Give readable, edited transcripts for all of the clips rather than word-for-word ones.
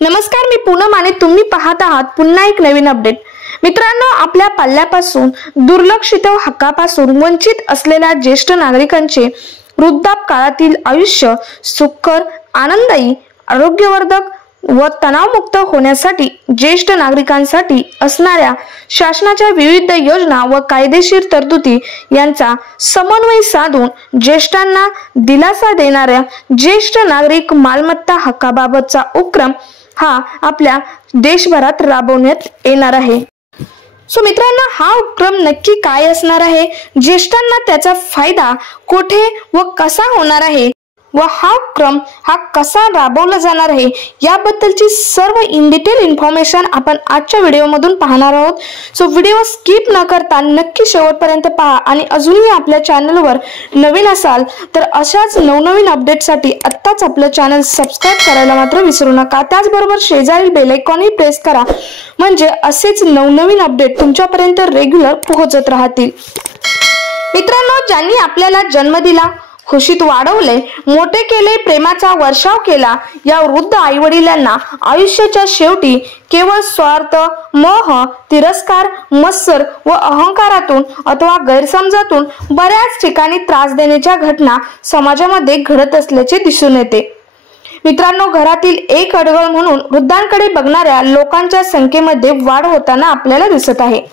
नमस्कार, मी पूनम आणि तुम्ही पाहत आहात पुन्हा एक नवीन अपडेट। मित्रांनो, आपल्या पल्ल्यापासून दुर्लक्षित हक्कापासून वंचित असलेल्या ज्येष्ठ नागरिकांचे वृद्धापकाळातील आयुष्य सुखकर, आनंददायी, आरोग्यवर्धक व तणावमुक्त होण्यासाठी ज्येष्ठ नागरिकांसाठी असणाऱ्या शासनाच्या विविध योजना व कायदेशीर तरतुदी यांचा समन्वय साधून ज्येष्ठांना दिलासा देणाऱ्या ज्येष्ठ नागरिक मालमत्ता हक्काबाबतचा उपक्रम हा आपल्या देशभरात राबवण्यात येणार आहे। मित्रांनो, हा उपक्रम नक्की काय असणार आहे, ज्येष्ठांना त्याचा फायदा कुठे व कसा होणार आहे व हा उपक्रम कसा राबवला जाणार आहे याबद्दलची सर्व इन डिटेल इन्फॉर्मेशन आपण आजच्या व्हिडिओमधून पाहणार आहोत। सो व्हिडिओ स्किप न करता नक्की शेवटपर्यंत पहा आणि अजूनही आपल्या चॅनलवर नवीन असाल तर अशाच नवनवीन अपडेटसाठी आत्ताच आपलं चॅनल सबस्क्राइब करायला मात्र विसरू नका। त्याचबरोबर शेजारील बेल आयकॉनही प्रेस करा, म्हणजे असेच नवनवीन अपडेट तुमच्यापर्यंत रेग्युलर पोहोचत राहतील। मित्रांनो, ज्यांनी आपल्याला जन्म दिला, खुशीत वाढवले, मोठे केले, प्रेमाचा वर्षाव केला, या वृद्ध आईवडिलांना आयुष्याच्या शेवटी केवळ स्वार्थ, मोह, तिरस्कार, मत्सर व अहंकारातून अथवा गैरसमजातून बऱ्याच ठिकाणी त्रास देण्याच्या घटना समाजामध्ये घडत असल्याचे दिसून येते। मित्रांनो, घरातील एक अडगळ म्हणून वृद्धांकडे बघणाऱ्या लोकांच्या संख्येमध्ये वाढ होताना आपल्याला दिसत आहे।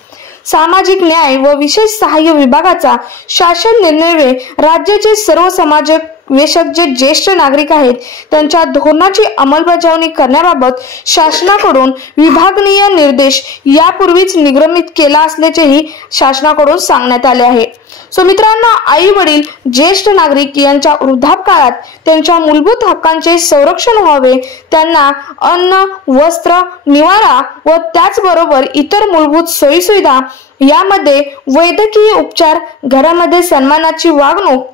सामाजिक न्याय व विशेष सहाय्य विभागाचा शासन निर्णय राज्याचे सर्व समाजवेशक जे ज्येष्ठ नागरिक आहेत त्यांच्या धोरणाची अंमलबजावणी करण्याबाबत शासनाकडून विभागीय निर्देश यापूर्वीच निर्गमित केला असल्याचेही शासनाकडून सांगण्यात आले आहे। मित्रांनो, आई वडील ज्येष्ठ नागरिक यांच्या वृद्धापकाळात त्यांच्या मूलभूत हक्कांचे संरक्षण व्हावे, त्यांना अन्न, वस्त्र, निवारा व त्याचबरोबर इतर मूलभूत सोयीसुविधा यामध्ये वैद्यकीय उपचार, घरामध्ये सन्मानाची वागणूक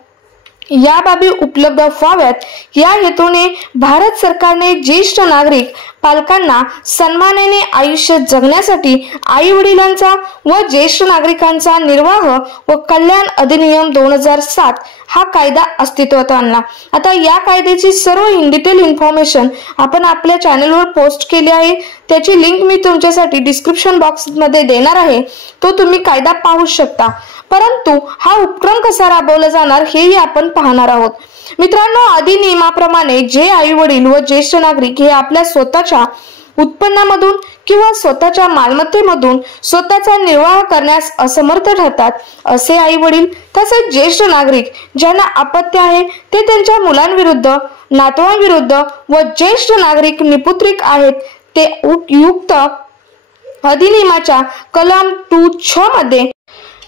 या बाबी उपलब्ध व्हाव्यात या हेतूने भारत सरकारने ज्येष्ठ नागरिक पालकांना सन्मानाने आयुष्य जगण्यासाठी आई वडिलांचा व ज्येष्ठ नागरिकांचा निर्वाह व कल्याण अधिनियम 2007 हा कायदा अस्तित्वात आणला। आता या कायद्याची सर्व इन डिटेल इन्फॉर्मेशन आपण आपल्या चॅनलवर पोस्ट केली आहे, त्याची लिंक मी तुमच्यासाठी डिस्क्रिप्शन बॉक्स मध्ये देणार आहे, तो तुम्ही कायदा पाहू शकता। परंतु हा उपक्रम कसा राबवला जाणार हेही आपण पाहणार आहोत। मित्रांनो, अधिनियमाप्रमाणे जे आई वडील व ज्येष्ठ नागरिक हे आपल्या स्वतःच्या उत्पन्नामधून किंवा स्वतःच्या मालमत्तेमधून स्वतःचा निर्वाह करण्यास असमर्थ ठरतात, असे आई वडील तसेच ज्येष्ठ नागरिक ज्यांना अपत्य आहे ते त्यांच्या मुलांविरुद्ध, नातवांविरुद्ध व ज्येष्ठ नागरिक निपुत्रिक आहेत ते युक्त अधिनियमाच्या कलम 2(6) मध्ये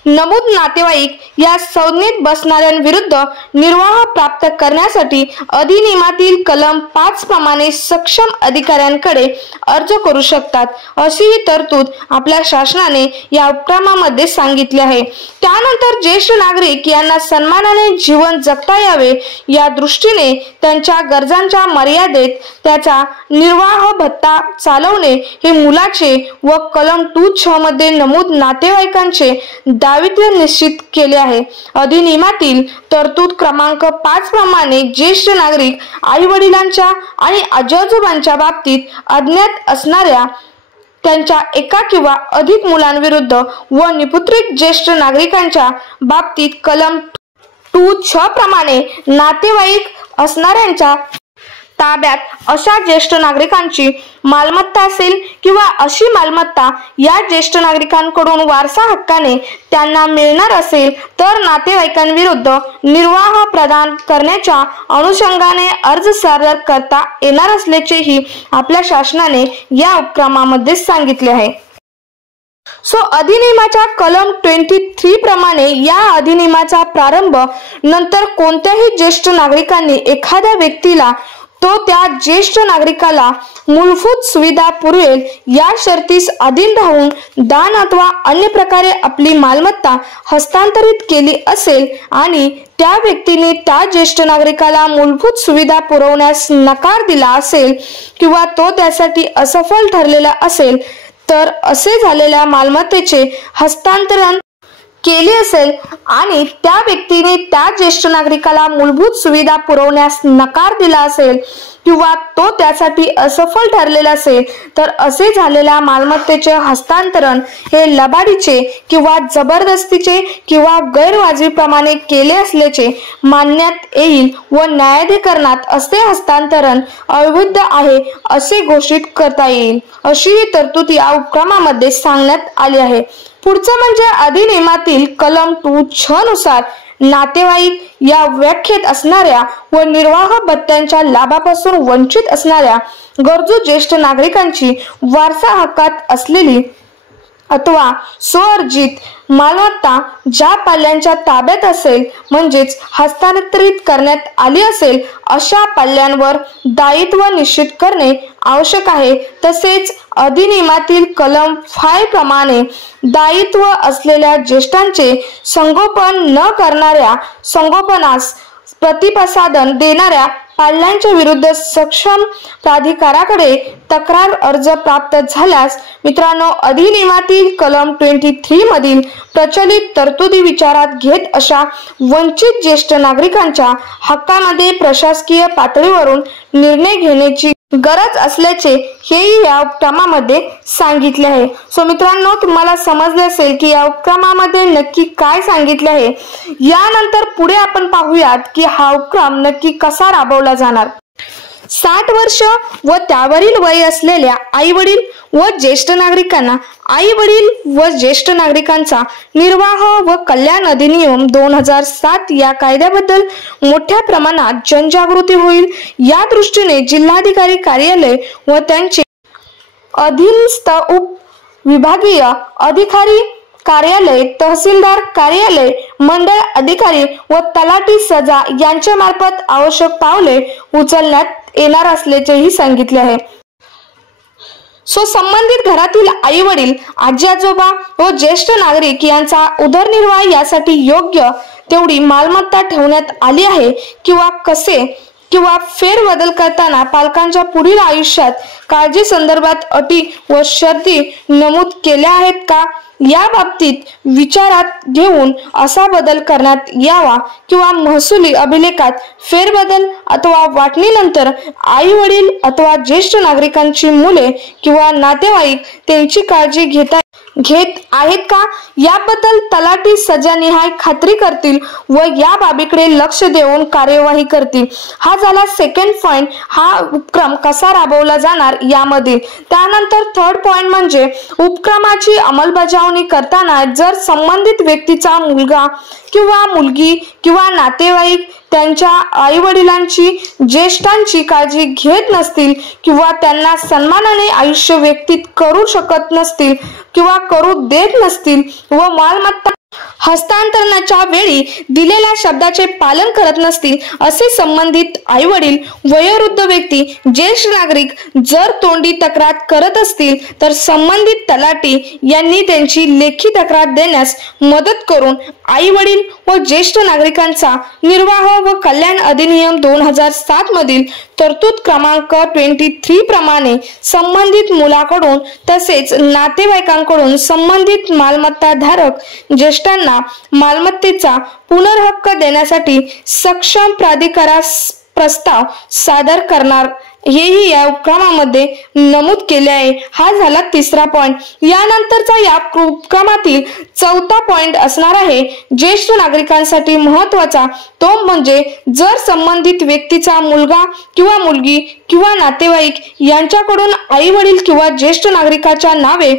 नमूद नातेवाईक या संज्ञेत बसणाऱ्यांविरुद्ध निर्वाह प्राप्त करण्यासाठी अधिनियमातील कलम 5 प्रमाणे सक्षम अधिकाऱ्यांकडे अर्ज करू शकतात, अशी ही तरतूद आपल्या शासनाने या उपक्रमामध्ये सांगितली आहे। त्यानंतर ज्येष्ठ नागरिक यांना सन्मानाने जीवन जगता यावे या दृष्टीने त्यांच्या गरजांच्या मर्यादेत त्याचा निर्वाह भत्ता चालवणे हे मुलाचे व कलम 2(6) मध्ये नमूद नातेवाईकांचे दायित्व निश्चित केले आहे। अधिनियमातील तरतूद क्रमांक 5 प्रमाणे ज्येष्ठ नागरिक आई वडिलांच्या आणि आजोबांच्या बाबतीत अज्ञात असणाऱ्या त्यांच्या एका किंवा अधिक मुलांविरुद्ध व निपुत्रिक ज्येष्ठ नागरिकांच्या बाबतीत कलम 2(6) प्रमाणे नातेवाईक असणाऱ्यांच्या ताब्यात अशा ज्येष्ठ नागरिकांची मालमत्ता असेल किंवा अशी मालमत्ता या ज्येष्ठ नागरिकांकडून वारसा हक्काने त्यांना मिळणार असेल तर नातेवाईकांविरुद्ध निर्वाह प्रदान करण्याच्या अनुषंगाने अर्ज सादर करता येणार असल्याचेही आपल्या शासनाने या उपक्रमामध्ये सांगितले आहे। अधिनियमाच्या कलम 23 प्रमाणे या अधिनियमाचा प्रारंभ नंतर कोणत्याही ज्येष्ठ नागरिकांनी एखाद्या व्यक्तीला तो त्या ज्येष्ठ नागरिकाला मूलभूत सुविधा पुरवेल या शर्तीस अधीन राहून दान अथवा अन्य प्रकारे आपली मालमत्ता हस्तांतरित केली असेल आणि त्या व्यक्तीने त्या ज्येष्ठ नागरिकाला मूलभूत सुविधा पुरवण्यास नकार दिला असेल किंवा तो त्यासाठी असफल ठरलेला असेल तर असे झालेल्या मालमत्तेचे हस्तांतरण केली असेल आणि त्या व्यक्तीने त्या ज्येष्ठ नागरिकाला मूलभूत सुविधा पुरवण्यास नकार दिला असेल किंवा तो त्यासाठी असफल ठरलेला असेल तर असे झालेल्या मालमत्तेचे हस्तांतरण हे लबाडीचे किंवा जबरदस्तीचे किंवा गैरवाजवीप्रमाणे केले असल्याचे मानण्यात येईल व न्यायाधिकरणात असे हस्तांतरण अवैध आहे असे घोषित करता येईल अशी ही तरतूद या उपक्रमामध्ये सांगण्यात आली आहे। पुढचं म्हणजे अधिनियमातील कलम 2 नुसार नातेवाईक या व्याख्येत असणाऱ्या व निर्वाह भत्त्यांच्या लाभापासून वंचित असणाऱ्या गरजू ज्येष्ठ नागरिकांची वारसा हक्कात असलेली अथवा स्वअर्जित मालमत्ता ज्या पाल्यांच्या ताब्यात असेल म्हणजेच हस्तांतरित करण्यात आली असेल अशा पाल्यांवर दायित्व निश्चित करणे आवश्यक आहे। तसेच अधिनियमातील कलम 5 प्रमाणे दायित्व असलेल्या ज्येष्ठांचे संगोपन न करणाऱ्या संगोपनास प्रतिसादन देणाऱ्या पाल्यांच्या विरुद्ध सक्षम प्राधिकाराकडे तक्रार अर्ज प्राप्त झाल्यास मित्रांनो अधिनियमातील कलम 23 मधील प्रचलित तरतुदी विचारात घेत अशा वंचित ज्येष्ठ नागरिकांच्या हक्कामध्ये प्रशासकीय पातळीवरून निर्णय घेण्याची गरज असल्याचे हेही या उपक्रमामध्ये सांगितले आहे। सो मित्रांनो तुम्हाला समजले असेल की या उपक्रमामध्ये नक्की काय सांगितले आहे। यानंतर पुढे आपण पाहूयात की हा उपक्रम नक्की कसा राबवला जाणार। 60 वर्ष व त्यावरील वय असलेल्या आई वडील व ज्येष्ठ नागरिकांना आई वडील व ज्येष्ठ नागरिकांचा निर्वाह व कल्याण अधिनियम 2007 या कायद्याबद्दल मोठ्या प्रमाणात जनजागृती होईल या दृष्टीने जिल्हाधिकारी कार्यालय व त्यांचे अधीनस्थ उप विभागीय अधिकारी कार्यालय, तहसीलदार कार्यालय, मंडळ अधिकारी व तलाठी सजा यांच्या मार्फत आवश्यक पावले उचलण्यात येणार असल्याचेही सांगितले आहे। संबंधित घरातील आई वडील, आजी आजोबा व ज्येष्ठ नागरिक यांचा उदरनिर्वाह यासाठी योग्य तेवढी मालमत्ता ठेवण्यात आली आहे किंवा कसे किंवा फेरबदल करताना पालकांच्या पुढील आयुष्यात काळजी संदर्भात अटी व शर्ती नमूद केल्या आहेत का या बाबतीत विचारात घेऊन असा बदल करण्यात यावा किंवा महसुली अभिलेखात फेरबदल अथवा वाटणीनंतर आई वडील अथवा ज्येष्ठ नागरिकांची मुले किंवा नातेवाईक त्यांची काळजी घेत आहेत का याबद्दल तलाठी सजानिहाय खात्री करतील व या बाबीकडे लक्ष देऊन कार्यवाही करतील। हा झाला सेकंड पॉइंट, हा उपक्रम कसा राबवला जाणार यामध्ये। त्यानंतर थर्ड पॉइंट म्हणजे उपक्रमाची अंमलबजावणी करताना जर संबंधित व्यक्तीचा मुलगा किंवा मुलगी किंवा नातेवाईक त्यांच्या आई वडिलांची ज्येष्ठांची काळजी घेत नसतील किंवा त्यांना सन्मानाने आयुष्य व्यतीत करू शकत नसतील किंवा करू देत नसतील व मालमत्ता हस्तांतरणाच्या वेळी दिलेल्या शब्दाचे पालन करत नसतील असे संबंधित आई वडील, वयोवृद्ध व्यक्ती, ज्येष्ठ नागरिक जर तोंडी तक्रार करत असतील तर संबंधित तलाठी यांनी त्यांची लेखी तक्रार देण्यास मदत करून आई वडील व ज्येष्ठ नागरिकांचा निर्वाह व कल्याण अधिनियम 2007 मधील तरतूद क्रमांक 23 प्रमाणे संबंधित मुलाकडून तसेच नातेवाईकांकडून संबंधित मालमत्ता धारक ज्येष्ठांना मालमत्तेचा पुनर्हक्क देण्यासाठी सक्षम प्राधिकारास प्रस्ताव सादर करणार हेही या उपक्रमामध्ये नमूद केले आहे। हा झाला तिसरा पॉइंट। यानंतरचा या उपक्रमातील चौथा पॉइंट असणार आहे ज्येष्ठ नागरिकांसाठी महत्त्वाचा, तो म्हणजे जर संबंधित व्यक्तीचा मुलगा किंवा मुलगी किंवा नातेवाईक यांच्याकडून आई वडील किंवा ज्येष्ठ नागरिकाच्या नावे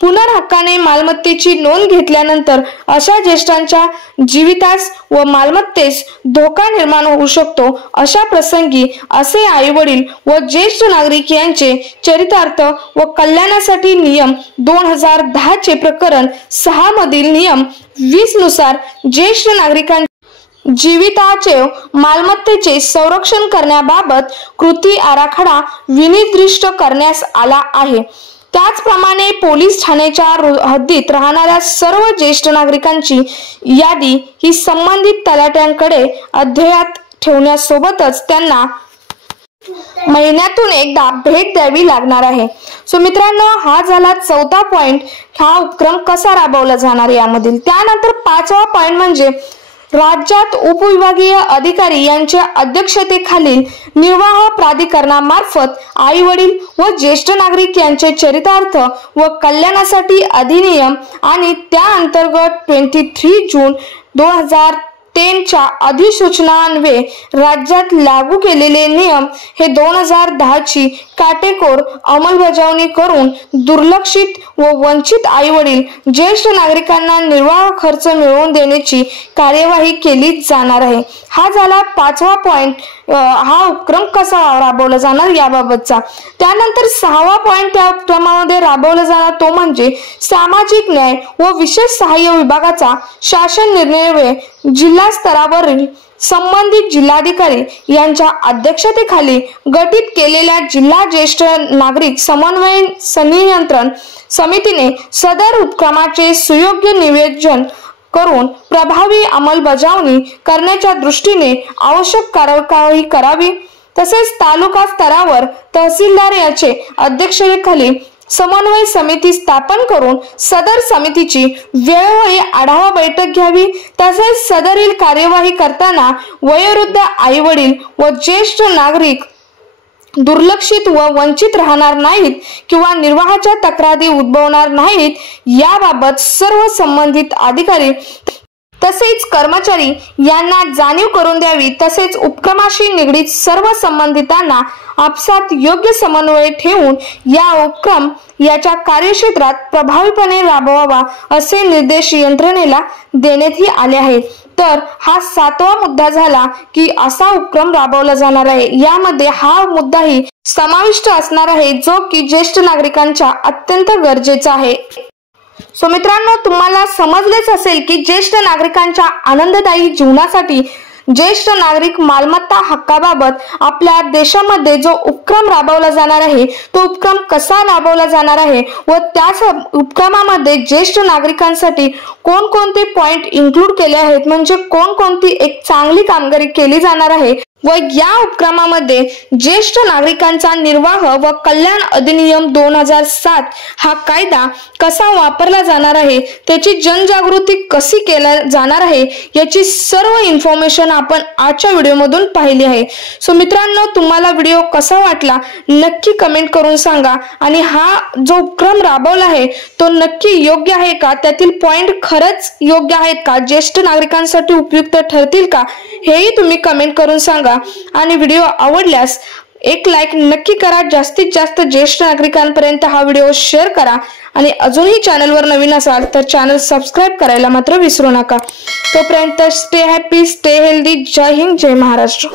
पुनर्हक्काने मालमत्तेची नोंद घेतल्यानंतर अशा ज्येष्ठांच्या जीवितास व मालमत्तेस धोका निर्माण होऊ शकतो अशा प्रसंगी असे आई वडील व ज्येष्ठ नागरिक यांचे चरितार्थ व कल्याणासाठी नियम 2010 चे प्रकरण 6 मधील नियम 20 नुसार ज्येष्ठ नागरिकांच्या जीविताचे मालमत्तेचे संरक्षण करण्याबाबत कृती आराखडा विनिर्दिष्ट करण्यास आला आहे। त्याचप्रमाणे पोलीस ठाण्याच्या हद्दीत राहणाऱ्या सर्व ज्येष्ठ नागरिकांची यादी ही संबंधित तलाट्यांकडे अद्ययावत ठेवण्यासोबतच त्यांना महिन्यातून एकदा भेट द्यावी लागणार आहे। मित्रांनो हा झाला चौथा पॉइंट, हा उपक्रम कसा राबवला जाणार यामधील। त्यानंतर पाचवा पॉइंट म्हणजे राज्यात उपविभागीय अधिकारी यांच्या अध्यक्षतेखालील निर्वाह प्राधिकरणामार्फत आई वडील व ज्येष्ठ नागरिक यांचे चरितार्थ व कल्याणासाठी अधिनियम आणि त्या अंतर्गत 23 जून 2003 च्या अधिसूचनान्वये राज्यात लागू केलेले नियम हे 2010 ची काटेकोर अंमलबजावणी करून दुर्लक्षित व वंचित आई वडील ज्येष्ठ नागरिकांना निर्वाह खर्च मिळवून देण्याची कार्यवाही केली जाणार आहे। हा झाला 5वा पॉइंट, हा उपक्रम कसा राबवला जाणार याबाबतचा। त्यानंतर 6वा पॉइंट त्या उपक्रमामध्ये राबवला जाणार तो म्हणजे सामाजिक न्याय व विशेष सहाय्य विभागाचा शासन निर्णय जिल्हा स्तरावरील संबंधित जिल्हाधिकारी यांच्या अध्यक्षतेखाली गठीत केलेल्या जिल्हा ज्येष्ठ नागरिक समन्वय संनियंत्रण समितीने सदर उपक्रमाचे सुयोग्य नियोजन करून प्रभावी अंमलबजावणी करण्याच्या दृष्टीने आवश्यक कार्यवाही करावी। तसेच तालुका स्तरावर तहसीलदार याचे अध्यक्षतेखाली समन्वय समिती स्थापन करून सदर समितीची वेळोवेळी आढावा बैठक घ्यावी। तसेच सदरील कार्यवाही करताना वयोवृद्ध आई वडील व ज्येष्ठ नागरिक दुर्लक्षित व वंचित राहणार नाहीत किंवा निर्वाहाच्या तक्रारी उद्भवणार नाहीत याबाबत सर्व संबंधित अधिकारी तसेच कर्मचारी यांना जाणीव करून द्यावी। तसेच उपक्रमाशी निगडीत सर्व संबंधितांना आपसात योग्य समन्वय ठेवून या उपक्रम याच्या कार्यक्षेत्रात प्रभावीपणे राबवावा असे निर्देश यंत्रणेला देण्यात आले आहेत। तर हा 7वा मुद्दा झाला की असा उपक्रम राबवला जाणार आहे। यामध्ये हा मुद्दाही समाविष्ट असणार आहे जो की ज्येष्ठ नागरिकांच्या अत्यंत गरजेचा आहे। सो मित्रांनो, तुम्हाला समजलेच असेल की ज्येष्ठ नागरिकांच्या आनंददायी जीवनासाठी ज्येष्ठ नागरिक मालमत्ता हक्काबाबत आपल्या देशामध्ये जो उपक्रम राबवला जाणार आहे तो उपक्रम कसा राबवला जाणार आहे व त्याच उपक्रमामध्ये ज्येष्ठ नागरिकांसाठी कोणकोणते पॉइंट इन्क्लूड केले आहेत, म्हणजे कोणकोणती एक चांगली कामगिरी केली जाणार आहे व या उपक्रमामध्ये ज्येष्ठ नागरिकांचा निर्वाह व कल्याण अधिनियम 2007 हा कायदा कसा वापरला जाणार आहे, त्याची जनजागृती कशी केली जाणार आहे याची सर्व इन्फॉर्मेशन आपण आजच्या व्हिडिओमधून पाहिली आहे। सो मित्रांनो, तुम्हाला व्हिडिओ कसा वाटला नक्की कमेंट करून सांगा आणि हा जो उपक्रम राबवला आहे तो नक्की योग्य आहे का, त्यातील पॉइंट खरंच योग्य आहेत का, ज्येष्ठ नागरिकांसाठी उपयुक्त ठरतील का हेही तुम्ही कमेंट करून सांगा। आणि व्हिडिओ आवडल्यास एक लाईक नक्की करा। जास्तीत जास्त ज्येष्ठ नागरिकांपर्यंत हा व्हिडिओ शेअर करा आणि अजूनही चॅनलवर नवीन असाल तर चॅनल सबस्क्राइब करायला मात्र विसरू नका। तोपर्यंत स्टे हॅपी, स्टे हेल्दी। जय हिंद, जय महाराष्ट्र।